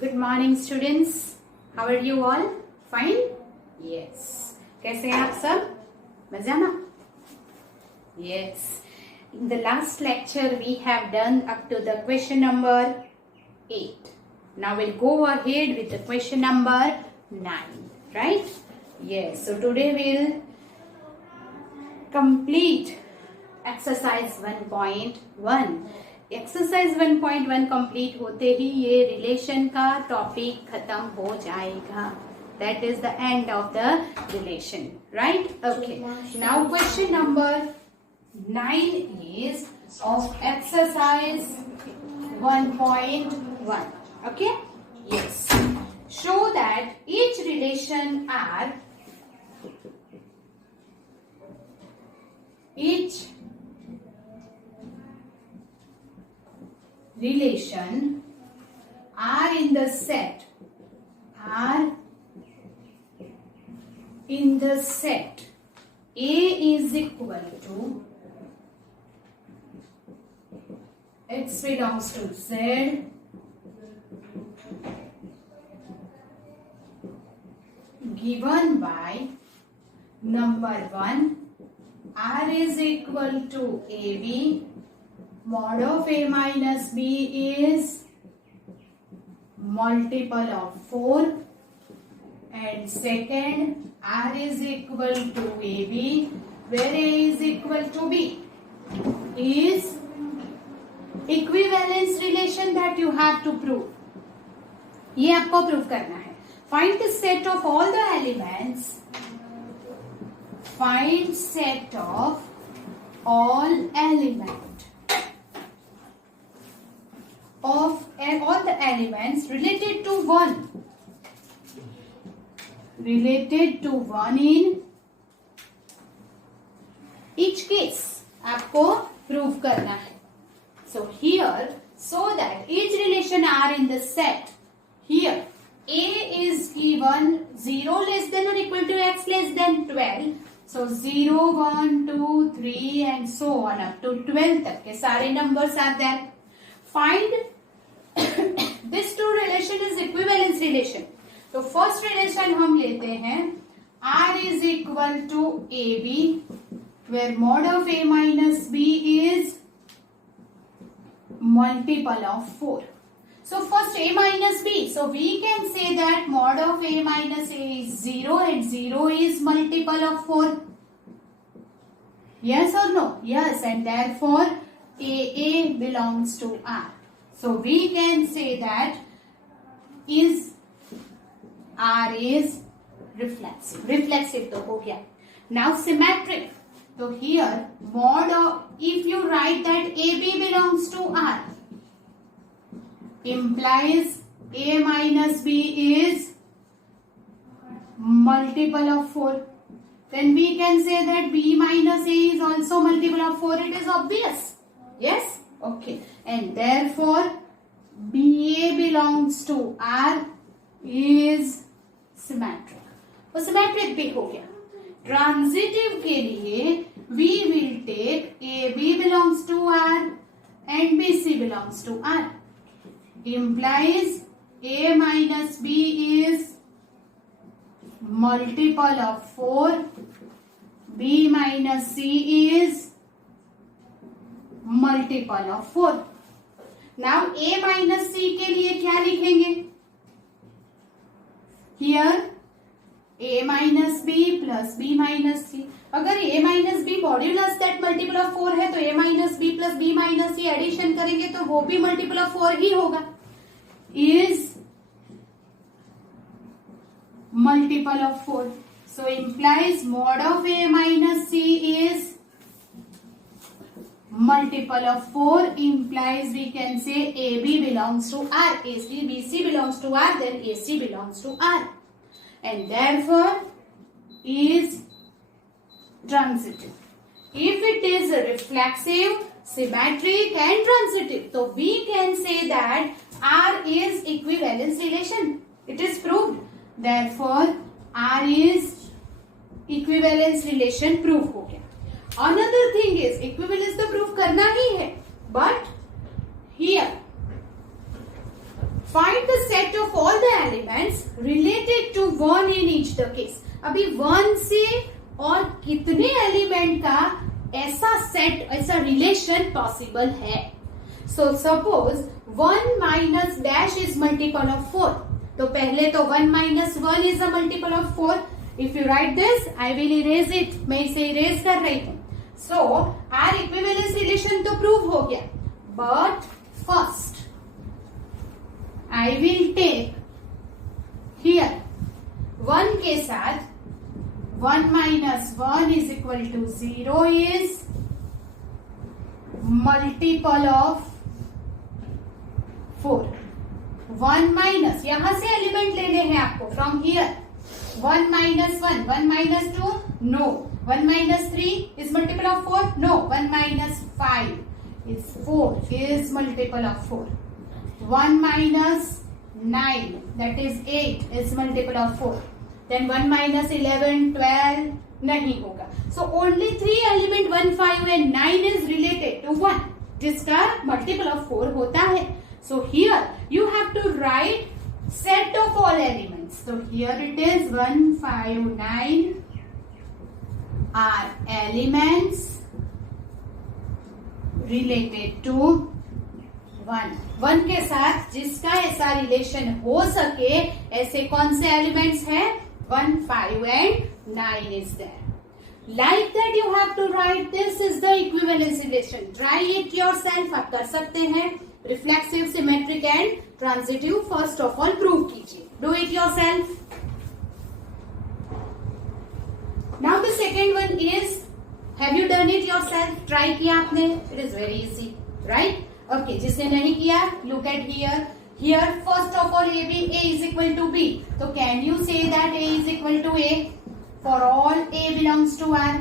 Good morning students. How are you all? Fine? Yes. कैसे हैं आप सब? मजा ना? Yes. In the last lecture we have done up to the question number 8. Now we'll go ahead with the question number 9. Right? Yes. So today we'll complete exercise 1.1. Exercise 1.1 complete होते ही ये relation का topic खत्म हो जाएगा. That is the end of the relation. Right? Okay. Now question number 9 is of exercise 1.1. Okay. Yes. Show that each relation are relation are in the set A is equal to x belongs to Z given by number 1 R is equal to AB. Mod of A minus B is multiple of 4, and second R is equal to AB where A is equal to B is equivalence relation that you have to prove. ये आपको prove करना है. Find the set of all the elements. Find set of all elements of all the elements related to 1 in each case. आपको prove करना है. So here, so that each relation are in the set, here A is given 0 less than or equal to x less than 12. So 0, 1, 2, 3 and so on up to 12 तक के सारे numbers are there. Find this two relation is equivalence relation. तो first relation हम लेते हैं R is equal to AB where mod of A minus B is multiple of 4. So first A minus B. So we can say that mod of A minus A is 0 and 0 is multiple of 4. Yes or no? Yes, and therefore AA belongs to R. So we can say that R is reflexive. Reflexive तो हो गया. Now symmetric. So here mod of, if you write that AB belongs to R, implies A minus B is multiple of 4. Then we can say that B minus A is also multiple of 4. It is obvious. Yes? Okay. And therefore BA belongs to R is symmetric. तो symmetric भी हो गया. Transitive के लिए we will take AB belongs to R and BC belongs to R. Implies A minus B is multiple of 4. B minus C is multiple of 4. Now A minus C के लिए क्या लिखेंगे? Here A minus B plus B minus C. अगर A minus B modulus that multiple of 4 है तो A minus B plus B minus C addition करेंगे तो वो भी मल्टीपल ऑफ 4 ही होगा. Is multiple of 4. So implies mod of A minus C is multiple of 4. Implies we can say AB belongs to R. BC belongs to R, then AC belongs to R. And therefore is transitive. If it is reflexive, symmetric and transitive, so we can say that R is equivalence relation. It is proved. Therefore R is equivalence relation proof हो गया. Another thing is equivalence तो proof करना ही है, but here find the set of of all the elements related to 1 in each the case. अभी 1 से और कितने element का ऐसा सेट, ऐसा रिलेशन पॉसिबल है। So suppose 1 minus dash is multiple of 4, तो पहले तो 1 minus 1 is a multiple of 4। If you write this, I will erase it, मैं इसे इरेज कर रही हूं। सो आर इक्विवेलेंस रिलेशन तो प्रूव हो गया, but first I will take here 1 के साथ 1 minus 1 is equal to 0 is multiple of 4। 1 minus, यहां से एलिमेंट लेने हैं आपको from here. 1 minus 1, 1 minus 2, no. 1 minus 3 is multiple of 4, no. 1 minus 5 is 4 is multiple of 4. 1 minus 9, that is 8 is multiple of 4. Then 1 minus 11, 12 नहीं होगा। So only 3 element 1, 5 and 9 is related to 1, जिसका multiple of 4 होता है। So here you have to write set of all elements. So here it is 1, 5, 9 are elements related to 1. 1 के साथ जिसका ऐसा relation हो सके, ऐसे कौन से एलिमेंट्स हैं? 1, 5 and 9 is there. Like that you have to write this is the equivalence relation. Try it yourself. आप कर सकते हैं। Reflexive, symmetric and transitive first of all prove कीजिए। Do it yourself. Now the second one is, have you done it yourself? Try किया आपने? It is very easy, right? Okay, जिसने नहीं किया, look at here. Here first of all A is equal to B. So can you say that A is equal to A? For all A belongs to R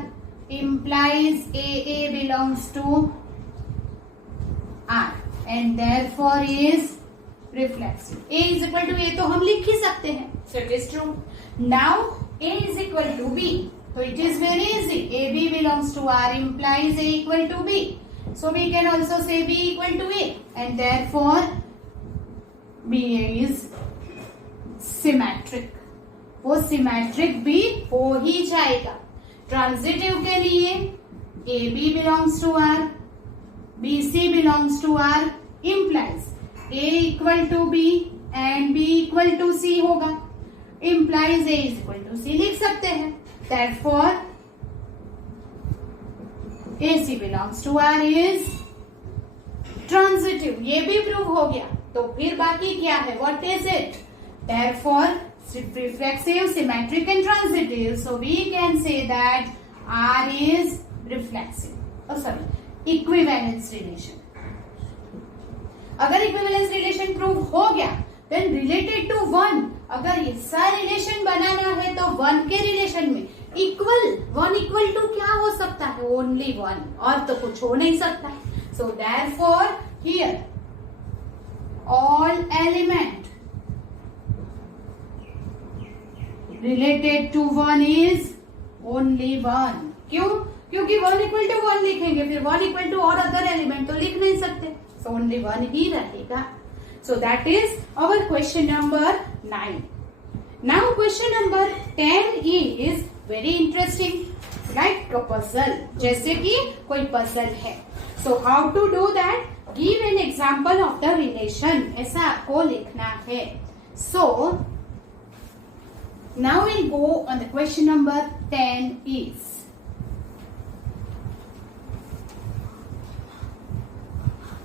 implies A belongs to R and therefore is reflexive. A is equal to A तो हम लिख ही सकते हैं. So it is true. Now A is equal to B. So it is very easy. AB belongs to R implies A equal to B. So we can also say B equal to A and therefore B is symmetric. वो symmetric भी हो ही जाएगा। Transitive के लिए AB belongs to R, BC belongs to R implies A equal to B and B equal to C होगा। implies A is equal to C लिख सकते हैं। Therefore AC belongs to R is transitive। ये भी prove हो गया। तो फिर बाकी क्या है? What is it? Therefore reflexive, symmetric and transitive. So we can say that R is reflexive. Oh sorry, equivalence relation. अगर equivalence relation prove हो गया, then related to 1, अगर ऐसा relation बनाना है तो 1 के relation में equal 1 equal to क्या हो सकता है? Only 1, और तो कुछ हो नहीं सकता है। So therefore here all element related to 1 is only 1. क्यों? क्योंकि 1 equal to 1 लिखेंगे, फिर 1 equal to और अदर एलिमेंट तो लिख नहीं सकते। So only 1 ही रहेगा। So that is our question number 9. Now question number 10 is very interesting, like a puzzle. जैसे कि कोई puzzle है। So how to do that? Give an example of the relation. ऐसा आपको लिखना है। So now we'll go on the question number 10 is,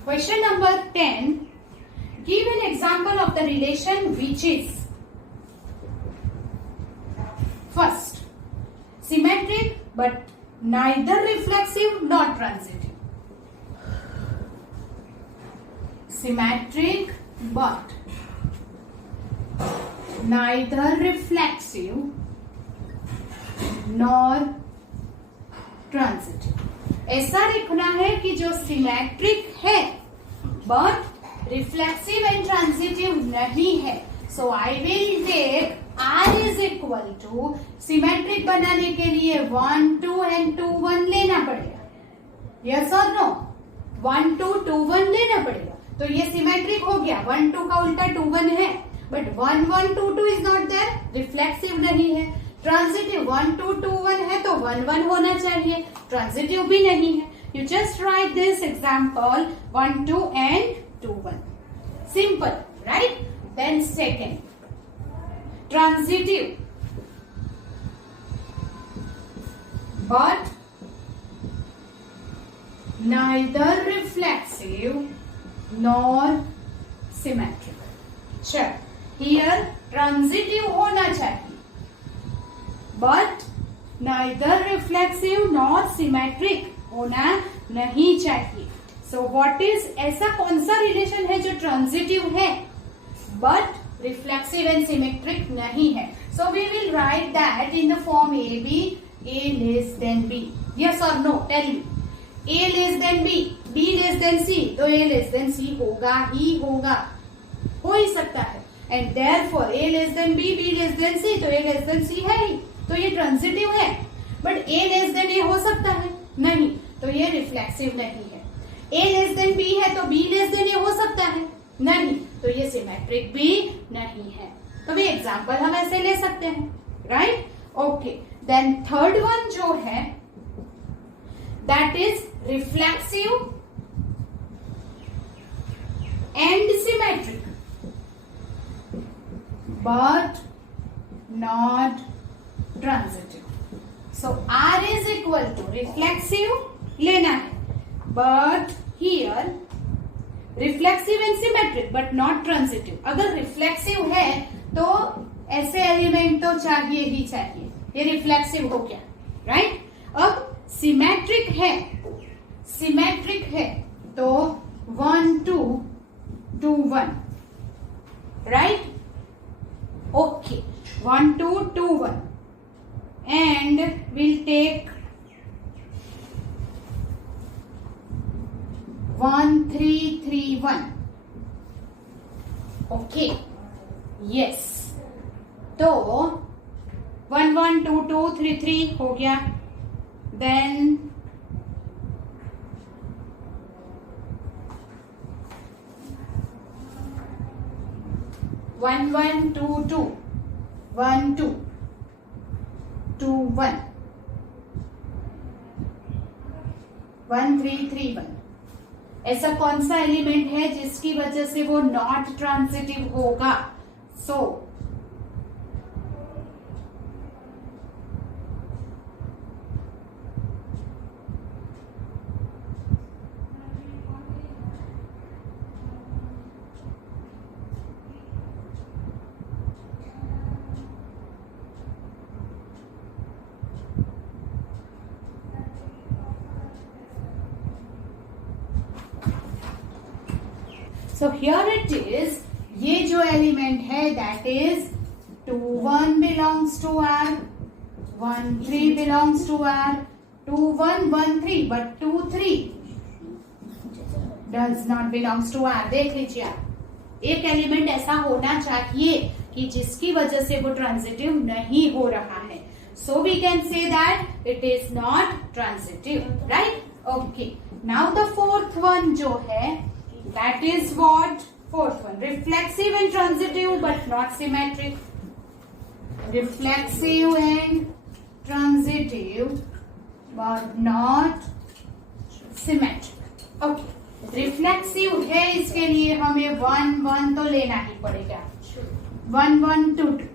question number 10, give an example of the relation which is first symmetric but neither reflexive nor transitive. Symmetric but neither reflexive nor transitive. ऐसा लिखना है कि जो symmetric है but reflexive and transitive नहीं है। So I will take R is equal to, symmetric बनाने के लिए 1 2 and 2 1 लेना पड़ेगा। यस और नो? 1 2 2 1 लेना पड़ेगा। तो ये सिमेट्रिक हो गया। 1 2 का उल्टा 2 1 है। But 1 1 2 2 is not there, reflexive नहीं है. ट्रांजिटिव 1 2 2 1 है तो 1 1 होना चाहिए, ट्रांजिटिव भी नहीं है. You just write this example 1 2 and 2 1. Simple, right? Then second, transitive but neither reflexive nor symmetric. Check. Here transitive होना चाहिए, but neither reflexive nor symmetric होना नहीं चाहिए. So what is, ऐसा कौन सा रिलेशन है जो ट्रांजिटिव है but reflexive and symmetric नहीं है? So we will write that in the form A less than B. Yes or no? Tell me. A less than B, B less than C. तो A less than C होगा ही होगा, हो ही सकता है. And therefore A less than B, B less than C, तो A less than C है ही. तो ये ट्रांजिटिव है. But A less than A हो सकता है? नहीं. तो ये रिफ्लेक्सिव नहीं है. A less than B है तो B less than A हो सकता है? नहीं. तो ये सिमेट्रिक भी नहीं है. तो भी एग्जाम्पल हम ऐसे ले सकते हैं, right? Okay. Then third one जो है that is reflexive and symmetric but not transitive. So R is equal to reflexive लेना है, but here reflexive and symmetric but not transitive. अगर रिफ्लेक्सिव है तो ऐसे एलिमेंट तो चाहिए ही चाहिए, ये रिफ्लेक्सिव हो गया, राइट? अब सिमेट्रिक है तो 1 2 2 1, right? Okay. 1 2 2 1 and will take 1 3 3 1. Okay, yes. तो 1 1 2 2 3 3 हो गया. देन 1 1 2 2 1 2 2 1 1 3 3 1. ऐसा कौन सा एलिमेंट है जिसकी वजह से वो नॉट ट्रांजिटिव होगा? सो So here it is, ये जो एलिमेंट है that is 2 1 belongs to R, 1 3 belongs to R, 2 1 1 3, but 2 3 does not belongs to R. देख लीजिए आप, एक एलिमेंट ऐसा होना चाहिए कि जिसकी वजह से वो ट्रांजिटिव नहीं हो रहा है. So we can say that it is not transitive, right? Okay. Now the fourth one जो है that is what? Fourth one, reflexive and transitive but not symmetric. Reflexive and transitive but not symmetric. Okay. Reflexive है, इसके लिए हमें 1 1 तो लेना ही पड़ेगा. 1 1 2 2.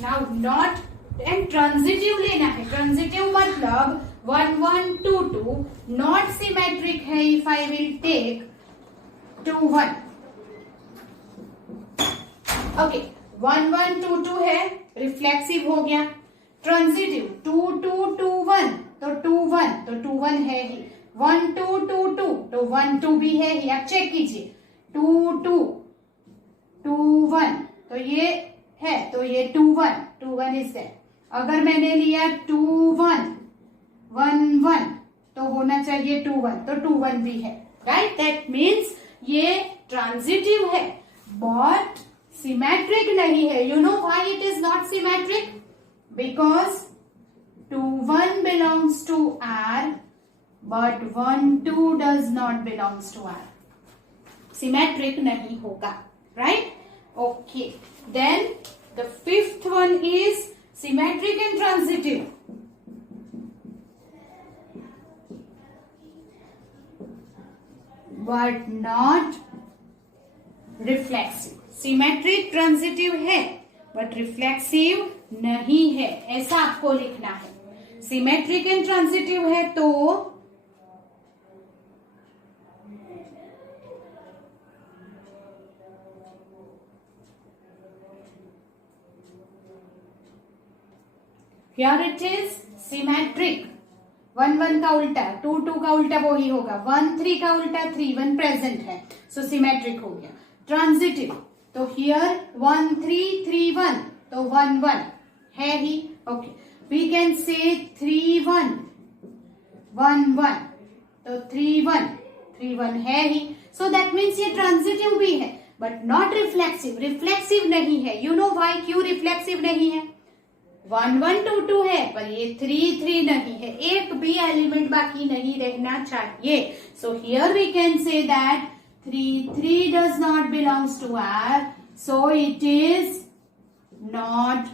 Now not and transitive लेना है. ट्रांजिटिव मतलब 1 1 2 2 नॉट सिमेट्रिक है. If I will take 2 1. Okay. 1 1 2 2 है, रिफ्लेक्सिव हो गया. ट्रांजिटिव 2 2 2 1 तो 2 1 तो 2 1 है ही. 1 2 2 2 तो 1 2 भी है ही. आप चेक कीजिए. 2 2 2 1 तो ये है, तो ये 2 1 इज देयर. अगर मैंने लिया 2 1 1 1 तो होना चाहिए 2 1, तो 2 1 भी है, राइट? दैट मीन्स ये ट्रांजिटिव है बट सिमेट्रिक नहीं है. You know why it is not symmetric? Because 2 1 belongs to R but 1 2 does not belongs to R. Symmetric नहीं होगा, right? Okay. Then the fifth one is symmetric and transitive. But not reflexive. Symmetric transitive है but reflexive नहीं है, ऐसा आपको लिखना है. Symmetric and transitive है तो here it is symmetric. 1 1 का उल्टा 2 2 का उल्टा वही होगा. 1 3 का उल्टा 3 1 प्रेजेंट है, सो सिमेट्रिक हो गया. ट्रांजिटिव तो हियर 1 3 3 1 तो 1 1 है ही. ओके, वी कैन से 3 1 1 1 तो 3 1 3 1 है ही. सो दैट मीन्स ये ट्रांजिटिव भी है बट नॉट रिफ्लेक्सिव. रिफ्लेक्सिव नहीं है. You know why? क्यों रिफ्लेक्सिव नहीं है? 1 1 2 2 है पर ये 3 3 नहीं है. एक भी एलिमेंट बाकी नहीं रहना चाहिए. So here we can say that 3 3 does not belongs to R, so it is not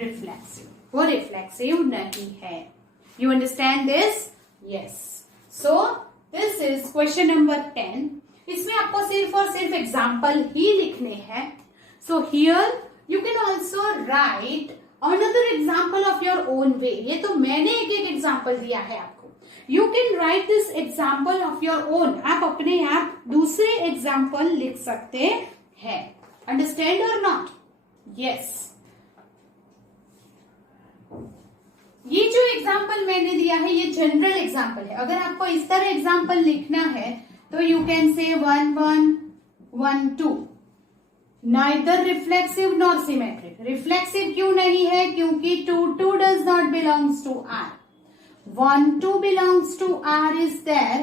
reflexive. वो रिफ्लेक्सिव नहीं है. You understand this? Yes. So this is question number 10. इसमें आपको सिर्फ और सिर्फ एग्जाम्पल ही लिखने हैं. So here you can also right another example of your own way. ये तो मैंने एक एक एग्जाम्पल दिया है आपको. You can write this example of your own. आप अपने आप दूसरे एग्जाम्पल लिख सकते हैं. Understand or not? Yes. ये जो एग्जाम्पल मैंने दिया है ये जनरल एग्जाम्पल है. अगर आपको इस तरह एग्जाम्पल लिखना है तो you can say 1 1 1 2. Neither reflexive nor symmetric. Reflexive क्यों नहीं है? क्योंकि 2 2 does not belongs to R. 1 2 belongs to R is there,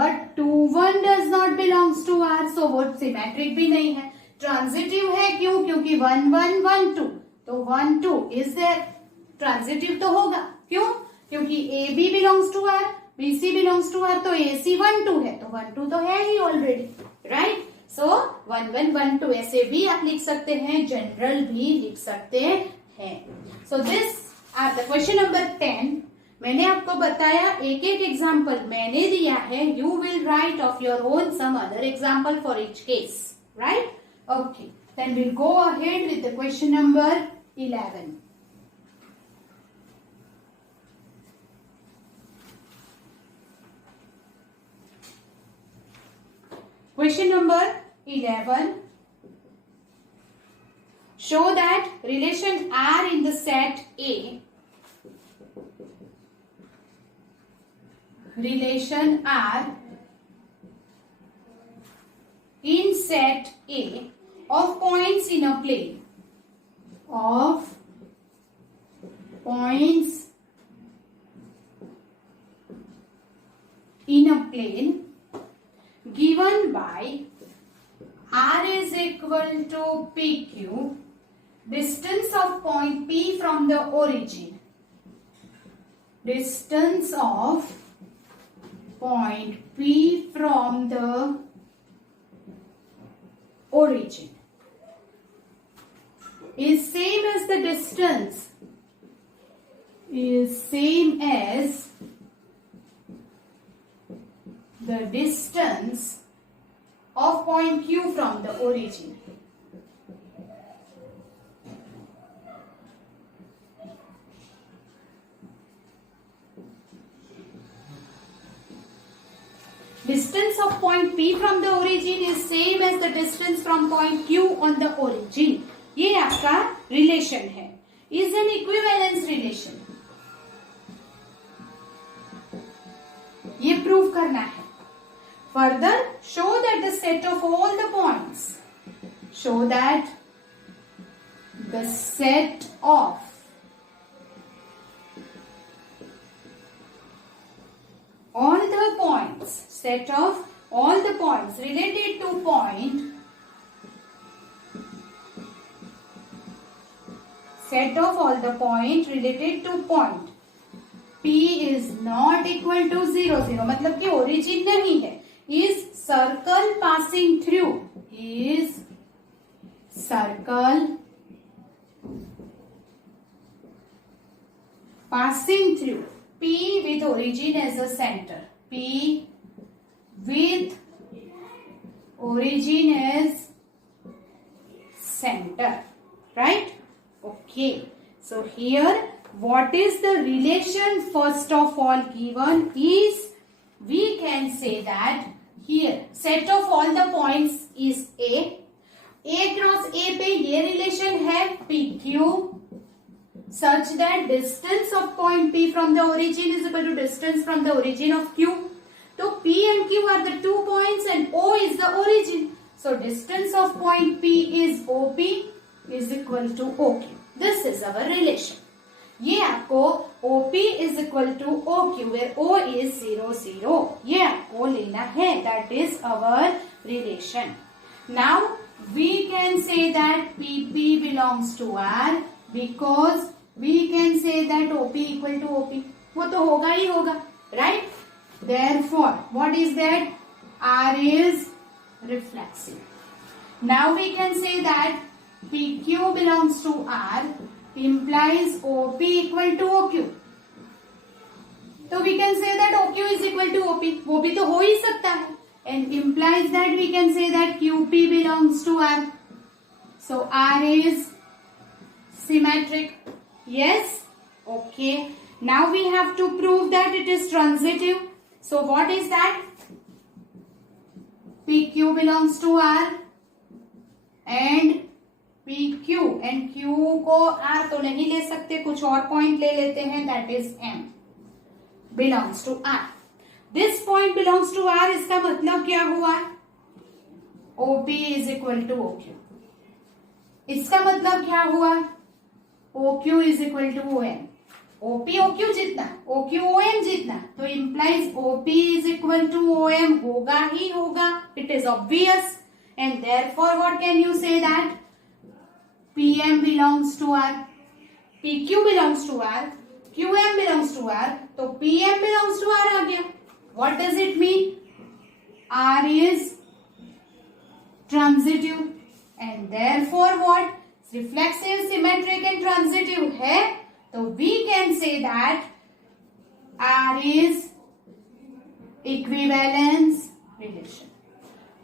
but 2 1 does not belongs to R, so वो symmetric भी नहीं है. Transitive है क्यों? क्योंकि 1 1 1 2 तो 1 2 is there. Transitive तो होगा. क्यों? क्योंकि AB belongs to R, BC belongs to R, तो AC 1 2 है तो 1 2 तो है ही ऑलरेडी. राइट? सो 1 1 1 2 ऐसे भी आप लिख सकते हैं, जनरल भी लिख सकते हैं. So this are the question number 10. मैंने आपको बताया एक एक एग्जाम्पल मैंने दिया है. You will write of your own some other example for each case. Right? Okay, then will go ahead with the question number 11. Question number 11. Show that relation R in the set A. Relation R in set A of points in a plane. Of points in a plane given by R is equal to PQ, distance of point P from the origin. Distance of point P from the origin is same as the distance the distance of point Q from the origin. Distance of point P from the origin is same as the distance from point Q on the origin. ये आपका relation है. Is an equivalence relation. ये prove करना है. Further, show that the set of all the points. Show that the set of all the points, set of all the points related to point, set of all the point related to point P is not equal to 0 0. मतलब कि origin नहीं है. Is circle passing through. Is circle passing through P with origin as a center. P with origin as center, right? Okay, so here what is the relation first of all given is, we can say that here set of all the points is A cross A पे ये relation है PQ such that distance of point P from the origin is equal to distance from the origin of Q. So P and Q are the 2 points and O is the origin. So distance of point P is OP is equal to OQ. This is our relation. ये आपको OP is equal to OQ where O is 0, 0. ये आपको लेना है. That is our relation. Now we can say that PP belongs to R because we can say that OP equal to OP. वो तो होगा ही होगा, right? Therefore, what is that? R is reflexive. Now we can say that PQ belongs to R implies OP equal to OQ. So we can say that OQ is equal to OP. वो भी तो हो ही सकता है. And implies that we can say that QP belongs to R. So R is symmetric. Yes? Okay. Now we have to prove that it is transitive. So what is that? PQ belongs to R and PQ and Q को R तो नहीं ले सकते, कुछ और point ले लेते हैं. That is M belongs to R. This point belongs to R. इसका मतलब क्या हुआ? OP is equal to OQ. इसका मतलब क्या हुआ? OQ is equal to OM. OP OQ जितना, OQ OM जितना, तो implies OP is equal to OM होगा ही होगा. It is obvious and therefore what can you say that? PM belongs to R, PQ belongs to R, QM belongs to R, तो PM belongs to R आ गया. What does it mean? R is transitive and therefore what? Reflexive, symmetric and transitive है. So we can say that R is equivalence relation.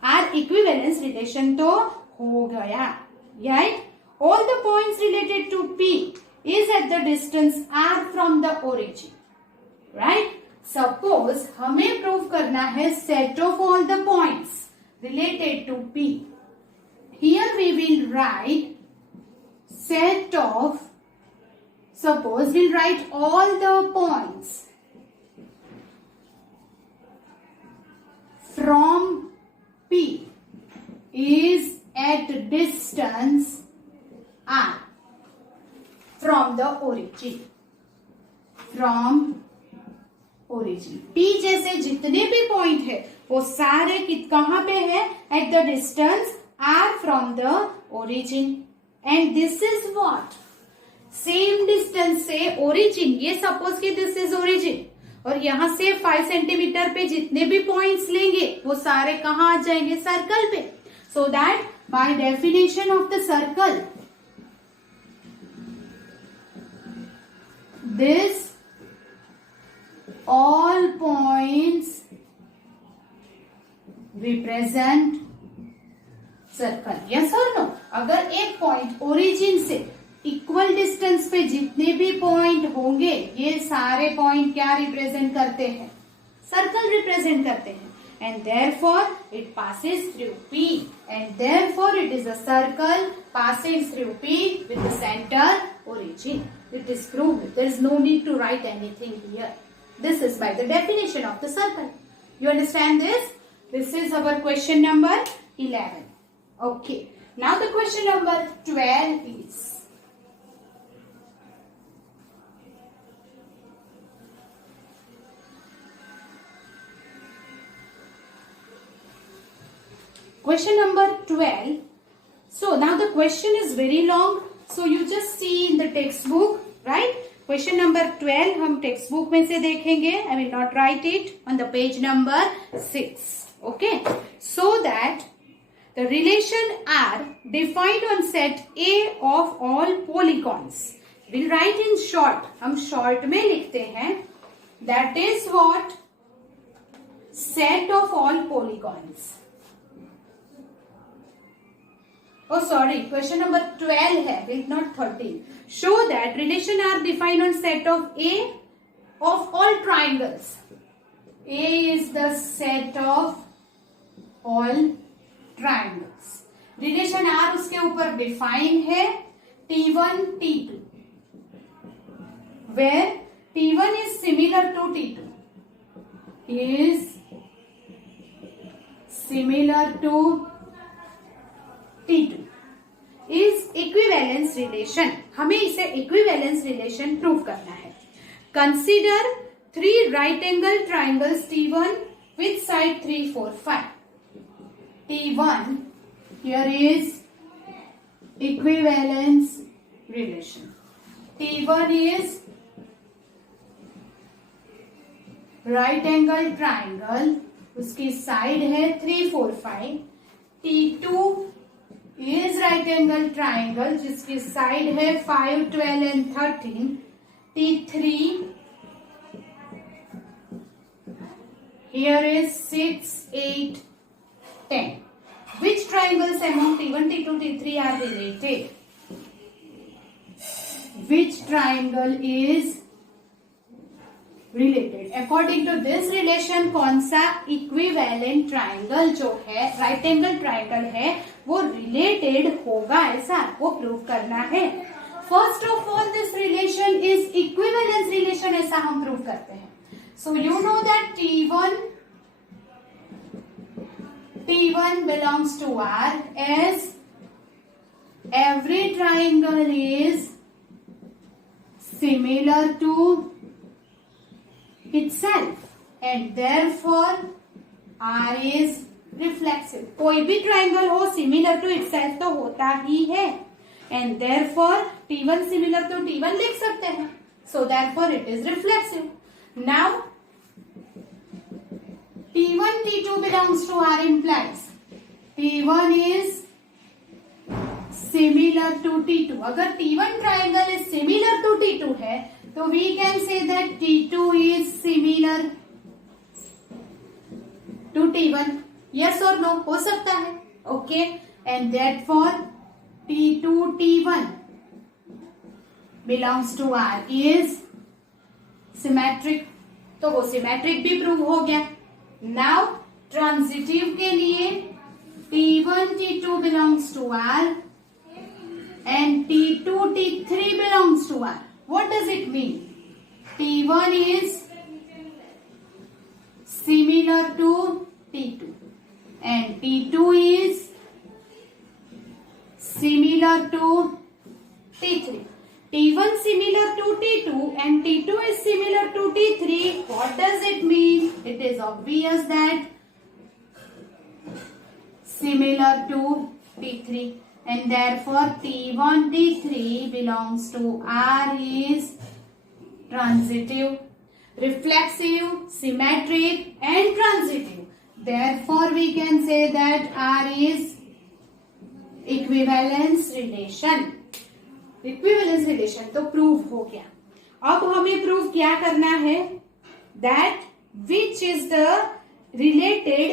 R equivalence relation तो हो गया, right? All the points related to P is at the distance R from the origin, right? Suppose हमें prove करना है set of all the points related to P. Here we will write set of, suppose we'll write all the points from P is at distance R from the origin. From origin. P जैसे जितने भी point है वो सारे कहाँ पे है? At the distance R from the origin. And this is what? Same distance से ओरिजिन. ये सपोज कि दिस इज ओरिजिन और यहां से 5 सेंटीमीटर पे जितने भी पॉइंट्स लेंगे वो सारे कहाँ आ जाएंगे? सर्कल पे. So that by definition of the circle this all points represent circle. Yes or no? अगर एक पॉइंट ओरिजिन से इक्वल डिस्टेंस पे जितने भी पॉइंट होंगे ये सारे पॉइंट क्या रिप्रेजेंट करते हैं? सर्कल रिप्रेजेंट करते हैं. And therefore it passes through P and therefore it is a circle passing through P with the center origin. It is proved. There is no need to write anything here. This is by the definition of the circle. You understand this? This is our question number 11. Okay. Now the question number 12 is, question number 12. So now the question is very long. So you just see in the textbook, right? Question number 12 हम textbook में से देखेंगे. I will not write it on the page number 6. Okay. So that The relation R defined on set A of all polygons. We'll write in short. हम short में लिखते हैं. That is what? Set of all polygons. Oh sorry, question number 12 है, not 13. Show that relation R defined on set of A of all triangles. A is the set of all triangles. Relation R उसके ऊपर define है T1, T2, where T1 is similar to T2. Is similar to T2. Is equivalence relation. हमें इसे equivalence relation prove करना है. Consider 3 right angle triangles T1 with side 3, 4, 5. T1 here is equivalence relation. T1 is right angle triangle, उसकी side है 3, 4, 5. T2 is right angle triangle जिसकी side है 5, 12 and 13. T3 here is 6, 8, 10. Which triangles among T1, T2, T3 are related? Which triangle is related? According to this relation कौन सा equivalent triangle जो है right angle triangle है वो related होगा, ऐसा आपको prove करना है. First of all this relation is equivalence relation, ऐसा हम prove करते हैं. So you know that T1 belongs to R as every triangle is similar to itself and therefore R is reflexive. कोई भी triangle हो similar to itself तो होता ही है and therefore T1 similar to T1 लिख सकते हैं. So therefore it is reflexive. Now T1 T2 belongs to R implies T1 is similar to T2. अगर T1 triangle is similar to T2 है तो we can say that T2 is similar to T1. Yes or no? हो सकता है. Okay. And therefore T2 T1 belongs to R is symmetric. तो वो symmetric भी prove हो गया. Now transitive के लिए T1 T2 belongs to R and T2 T3 belongs to R. What does it mean? T1 is similar to T2 and T2 is similar to T3. T1 similar to T2 and T2 is similar to T3. What does it mean? It is obvious that similar to T3 and therefore T1 T3 belongs to R is transitive, reflexive, symmetric and transitive. Therefore we can say that R is equivalence relation. Equivalence relation तो prove हो गया. अब हमें prove क्या करना है? That which is the related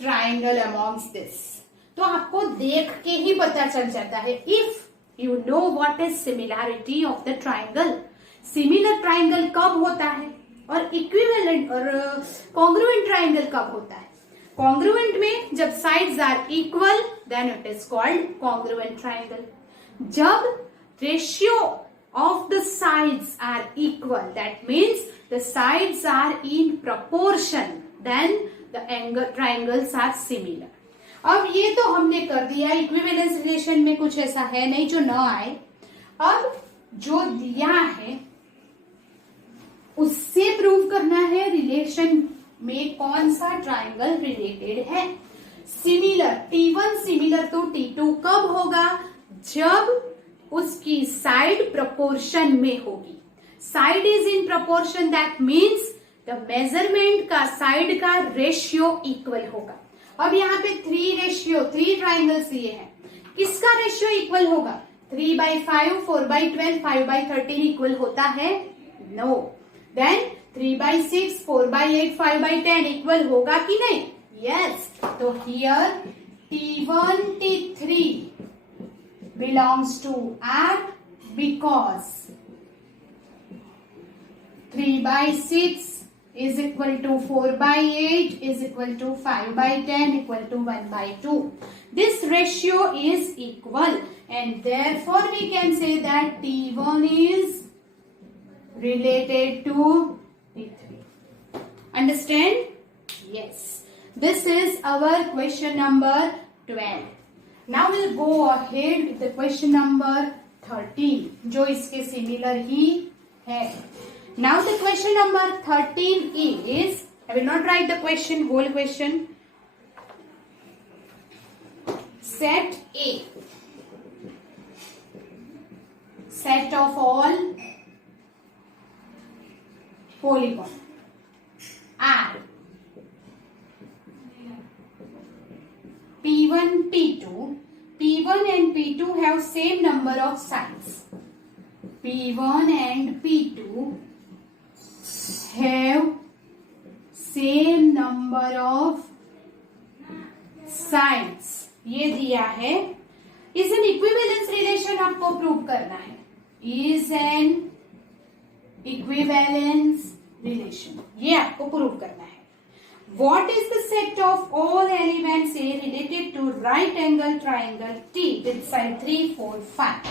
triangle amongst this. तो आपको देख के ही पता चल जाता है. If you know what is similarity of the triangle. Similar triangle कब होता है और इक्विवेलेंट और कॉन्ग्रुएंट ट्राइंगल कब होता है? कॉन्ग्रुएंट में जब sides are equal then it is called congruent triangle. जब ratio of the sides are equal, that means the sides are in proportion, then the triangles are similar. अब ये तो हमने कर दिया. इक्विवेलेंस रिलेशन में कुछ ऐसा है नहीं जो न आए. अब जो दिया है उससे प्रूव करना है रिलेशन में कौन सा ट्राइंगल रिलेटेड है. Similar T1 similar to T2 कब होगा? जब उसकी साइड प्रोपोर्शन में होगी. Side is in proportion, that means the measurement का साइड का रेशियो इक्वल होगा. अब यहाँ पे 3 ट्राइंगल्स दिए हैं, किसका रेशियो इक्वल होगा? 3/5, 4/12, 5/13 इक्वल होता है? नो। देन 3/6, 4/8, 5/10 इक्वल होगा कि नहीं? यस। तो here T1, T3 belongs to R because 3/6 is equal to 4/8 is equal to 5/10 equal to 1/2. This ratio is equal and therefore we can say that T1 is related to T3. Understand? Yes. This is our question number 12. Now we'll go ahead with the question number 13, जो इसके similar ही है. Now the question number 13 is, I will not write the question, whole question. Set A, set of all polygon R, P1, P2. P1 and P2 have same number of sides. P1 and P2 have same number of sides. ये दिया है. Is an equivalence relation आपको prove करना है. Is an equivalence relation. ये आपको prove करना है. What is the set of all elements A related to right angle triangle T with side 3, 4, 5?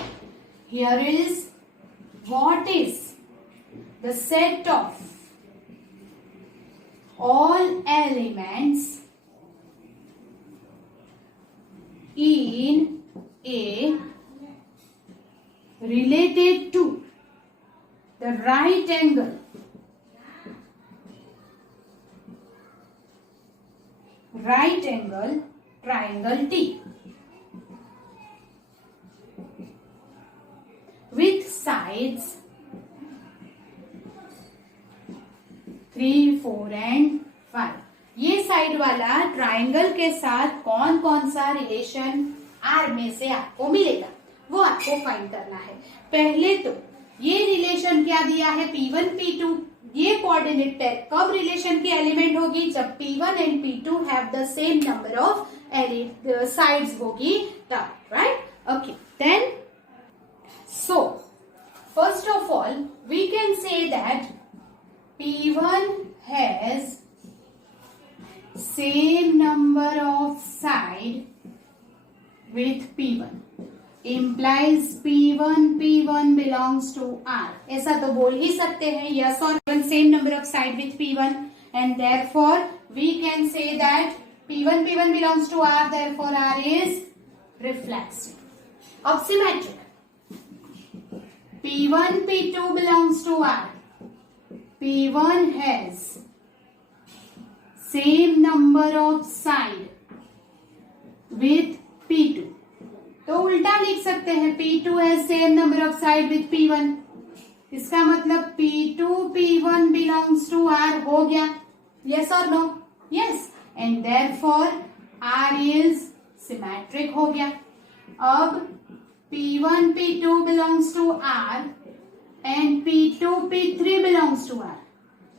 Here is what is the set of all elements in A related to the right angle triangle T with sides 3, 4 and 5. ये side वाला triangle के साथ कौन कौन सा relation are में से आपको मिलेगा वो आपको फाइंड करना है. पहले तो ये रिलेशन क्या दिया है? P1, P2. ये कोऑर्डिनेट पेयर कब रिलेशन की एलिमेंट होगी? जब P1 and P2 have the same number of sides होगी तब. Right? Okay. Then so first of all we can say that P1 has same number of side with P1 implies P1 belongs to R. ऐसा तो बोल ही सकते हैं. Yes or no? Same number of side with P1 and therefore we can say that P1 belongs to R. Therefore R is reflexive. Of symmetric. P1 P2 belongs to R. P1 has same number of side with P2. तो उल्टा लिख सकते हैं P2 has same number of side with P1. इसका मतलब P2 P1 belongs to R हो गया. Yes or no? Yes. And therefore R is symmetric हो गया. अब P1 P2 belongs to R and P2 P3 belongs to R.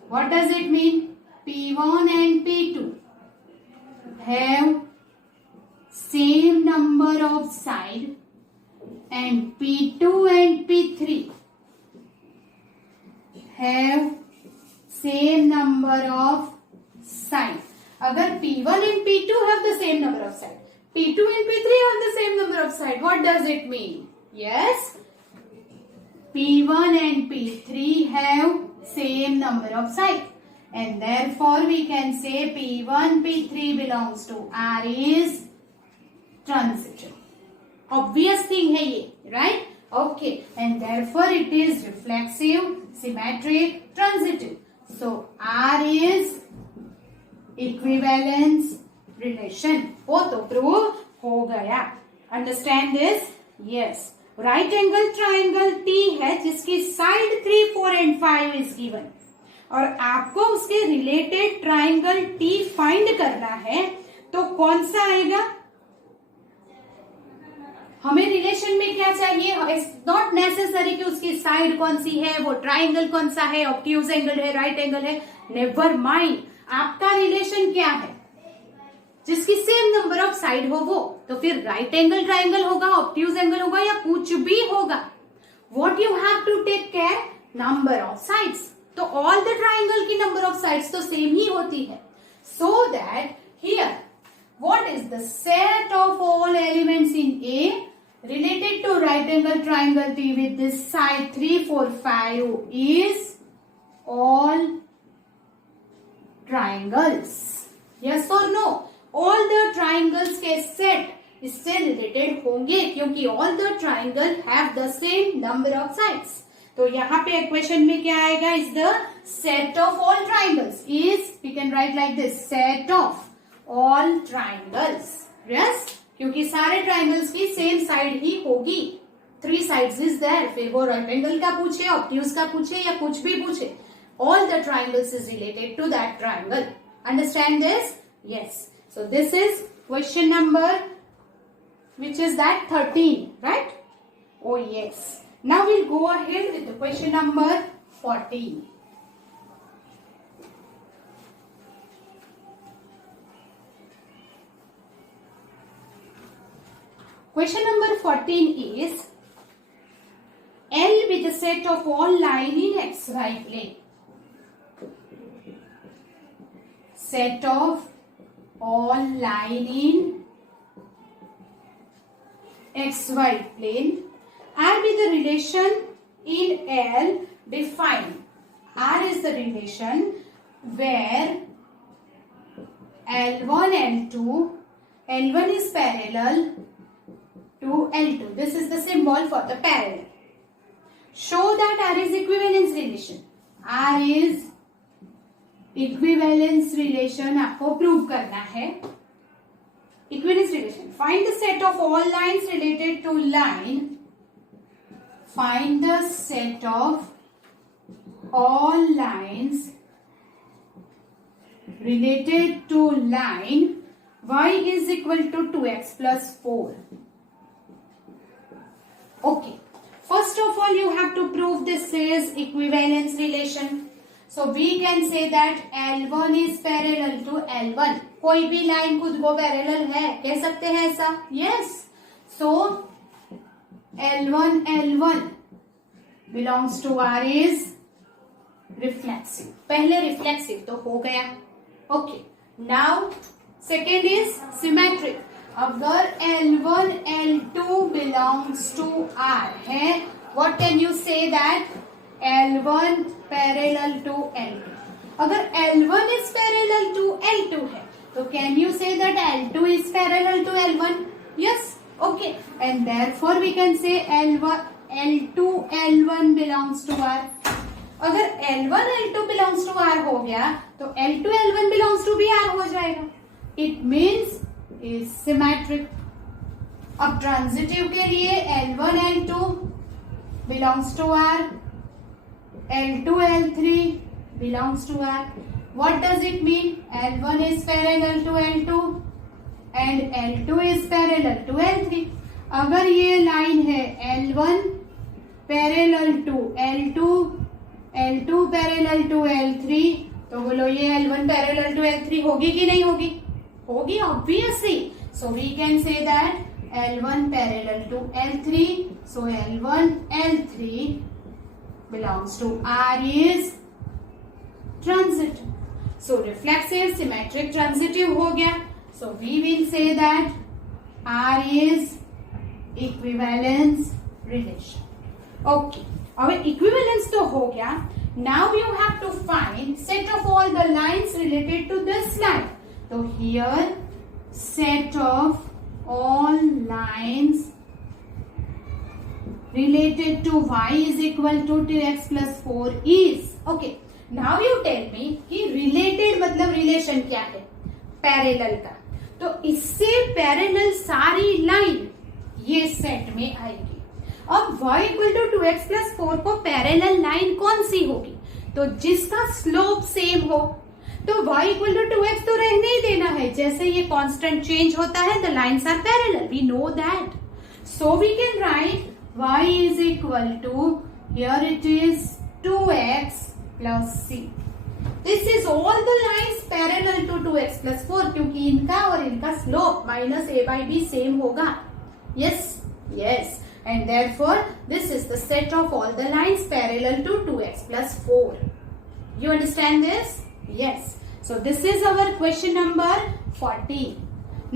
What does it mean? P1 and P2 have same number of side and P2 and P3 have same number of side. अगर P1 and P2 have the same number of side, P2 and P3 have the same number of side, what does it mean? Yes, P1 and P3 have same number of side and therefore we can say P1 P3 belongs to R is transitive. Obvious thing है ये, right? Okay, and therefore it is reflexive, symmetric, transitive. So R is equivalence relation. वो तो prove हो गया. Understand this? Yes. Right angle triangle T है जिसकी side 3, 4 and 5 is given. और आपको उसके related triangle T find करना है. तो कौन सा आएगा? हमें रिलेशन में क्या चाहिए? इट्स नॉट नेसेसरी कि उसकी साइड कौन सी है, वो ट्राइंगल कौन सा है, ऑब्ट्यूज एंगल है, राइट एंगल है, नेवर माइंड। आपका रिलेशन क्या है? जिसकी सेम नंबर ऑफ साइड हो वो, तो फिर राइट एंगल ट्राइंगल होगा, ऑब्ट्यूज एंगल होगा, या कुछ भी होगा। What you have to take care? Number of sides. तो ऑल द ट्राइंगल की नंबर ऑफ साइड्स तो सेम ही होती है। So that here what is the set of all elements in A related to right angle triangle T with this side 3, 4, 5 is all triangles. Yes or no? All the triangles के set इससे related होंगे क्योंकि all the triangle have the same number of sides. तो यहाँ पे equation में क्या आएगा? Is the set of all triangles is, we can write like this, set of all triangles. Yes, क्योंकि सारे ट्राइंगल्स की सेम साइड ही होगी। 3 sides is there. फिर वो राइट एंगल का पूछे, ऑब्ट्यूज का पूछे, या कुछ भी पूछे, all the triangles is related to that triangle. Understand this? Yes. So this is question number, which is that 13, right? Oh yes. Now we'll go ahead with the question number 14. Question number 14 is L with a set of all line in xy plane. Set of all line in xy plane. R with the relation in L define. R is the relation where L1 and 2, L1 is parallel to L2. This is the symbol for the parallel. Show that R is equivalence relation. R is equivalence relation आपको prove करना है. Equivalence relation. Find the set of all lines related to line. Find the set of all lines related to line y is equal to 2x plus 4. Okay, first of all you have to prove this is equivalence relation. So we can say that L1 is parallel to L1. कोई भी line खुद को parallel है, कह सकते हैं ऐसा? Yes. So L1 belongs to R is reflexive. पहले reflexive तो हो गया. Okay. Now second is symmetric. अगर L1 L2 belongs to R है, what can you say that L1 parallel to L2? अगर L1 is parallel to L2 है, तो can you say that L2 is parallel to L1? Yes. Okay. And therefore we can say L2 L1 belongs to R. अगर L1 L2 belongs to R हो गया, तो L2 L1 belongs to भी R हो जाएगा. It means is symmetric. अब transitive के लिए L1 L2 belongs to R, L2 L3 belongs to R. What does it mean? L1 is parallel to L2 and L2 is parallel to L3. अगर ये line है L1 parallel to L2, L2 parallel to L3, तो बोलो ये L1 parallel to L3 होगी कि नहीं होगी? होगी, obviously. So we can say that L1 parallel to L3. So L1 L3 belongs to R is transitive. So reflexive, symmetric, transitive हो गया. So we will say that R is equivalence relation. Okay. अब equivalence तो हो गया. Now you have to find set of all the lines related to this line. So here set of all lines related to y is equal to 2x plus 4 is. Okay. Now you tell me कि related मतलब relation क्या है? Parallel का. तो इससे parallel सारी line ये set में आएगी. अब y equal to 2x plus 4 को पैरेलल लाइन कौन सी होगी? तो जिसका स्लोप सेम हो. तो y इक्वल टू 2x तो रहने ही देना है. जैसे ये कांस्टेंट चेंज होता है, the lines are parallel, we know that. So we can write y is equal to, here it is 2x plus c. This is all the lines parallel to 2x plus 4, क्योंकि इनका और इनका slope minus a by b same होगा. Yes yes, and therefore this is the set of all the lines parallel to 2x plus 4. You understand this? Yes. So this is our question number 14.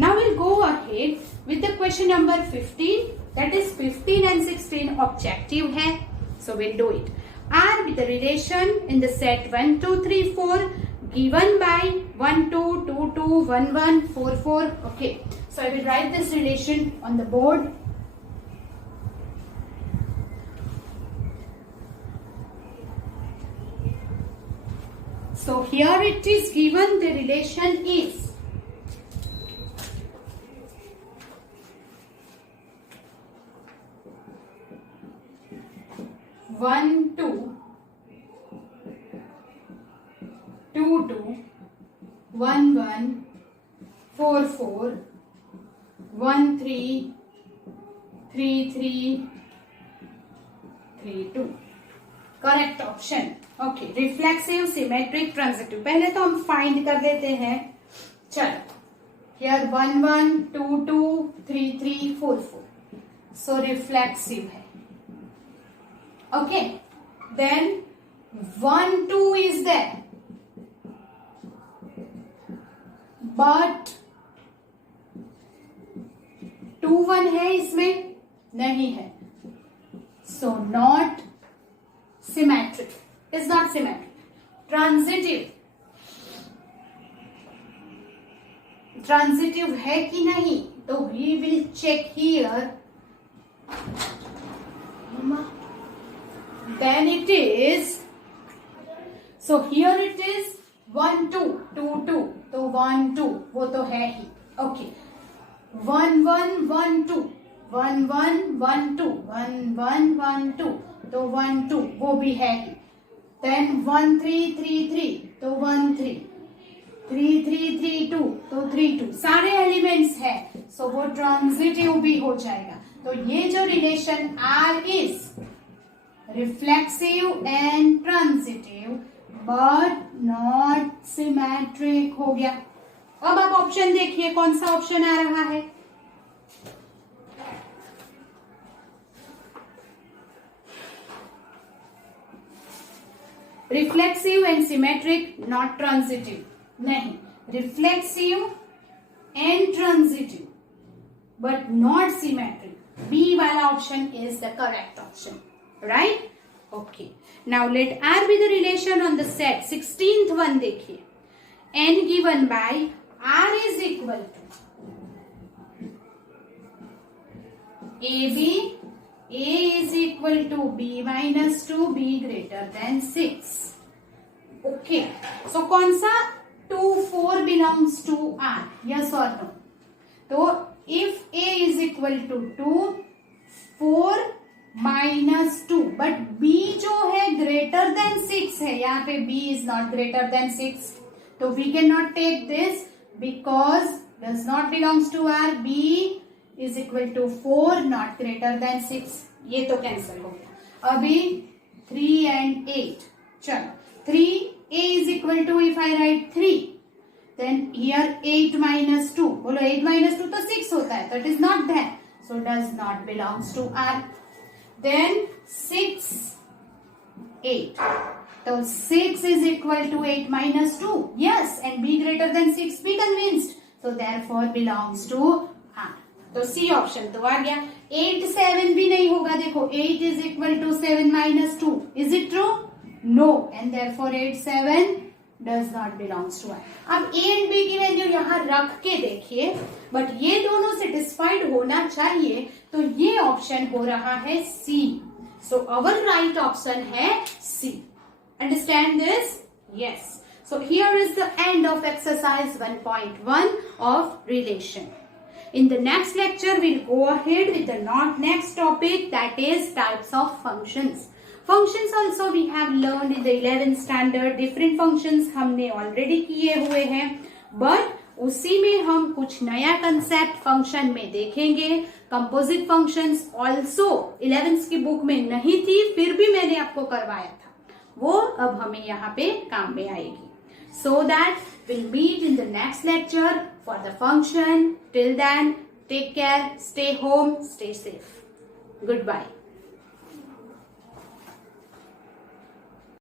Now we'll go ahead with the question number 15. That is 15 and 16 objective hai. So we'll do it. R with the relation in the set 1, 2, 3, 4 given by 1, 2, 2, 2, 1, 1, 4, 4. Okay. So I will write this relation on the board. So here it is given, the relation is 1, 2, 2, 2, 1, 1, 4, 4, 1, 3, 3, 3, 3, 2. Correct option. Okay, reflexive, symmetric, transitive. पहले तो हम find कर देते हैं. चलो, here 1, 1, 2, 2, 3, 3, 4, 4. So reflexive है. Okay, then 1, 2 is there, but 2, 1 है इसमें, नहीं है. So not symmetric, is not symmetric. Transitive है कि नहीं, तो we will check here. Then it is, so here it is 1, 2, 2, 2, तो 1, 2 वो तो है ही. Okay, 1, 1, 1, 2, 1, 1, 1, 2, 1, 1, 1, 2, तो 1, 2 वो भी है ही. देन 1, 3, 3, 3, तो 1, 3, 3, 3, 3, 2, तो 3, 2. सारे एलिमेंट्स है, सो वो ट्रांजिटिव भी हो जाएगा. तो ये जो relation R is reflexive and transitive but not symmetric हो गया. अब आप ऑप्शन देखिए, कौन सा ऑप्शन आ रहा है. Reflexive and symmetric, not transitive. नहीं, reflexive and transitive but not symmetric. B वाला option is the correct option, right. Okay, now let R be the relation on the set. 16th one देखिए. An given by R is equal to A B, A is equal to B minus 2, B greater than 6. Okay. So कौन सा 2, 4 belongs to R? Yes or no? तो if A is equal to 2, 4 minus 2, but B जो है greater than 6 है, यहाँ पे B is not greater than 6. तो we cannot take this because does not belongs to R. B is equal to 4 not greater than 6. ये तो cancel हो गया. अभी 3 and 8. चलो, 3A is equal to, if I write 3, then here 8 minus 2. बोलो 8 minus 2 तो 6 होता है, that is not there. So does not belongs to R. Then 6, 8. So 6 is equal to 8 minus 2. Yes, and B greater than 6. Be convinced. So therefore belongs to R. तो C option तो आ गया. 8, 7 भी नहीं होगा. देखो 8 is equal to 7 minus 2. Is it true? No. And therefore 8, 7 does not belongs to R. अब A and B की value यहाँ रख के देखिए, बट ये दोनों सेटिस्फाइड होना चाहिए, तो ये ऑप्शन हो रहा है C. So our right option है C. Understand this? Yes. So here is the end of exercise 1.1 of relation. In the next lecture, we'll go ahead with the next topic, that is types of functions. Functions also we have learn in the 11th standard. Different functions हमने already किए हुए हैं, but उसी में हम कुछ नया concept function में देखेंगे. कंपोजिट फंक्शंस ऑल्सो 11th की बुक में नहीं थी, फिर भी मैंने आपको करवाया था, वो अब हमें यहाँ पे काम में आएगी. So that we'll meet in the next lecture for the function. Till then, take care, stay home, stay safe. Goodbye.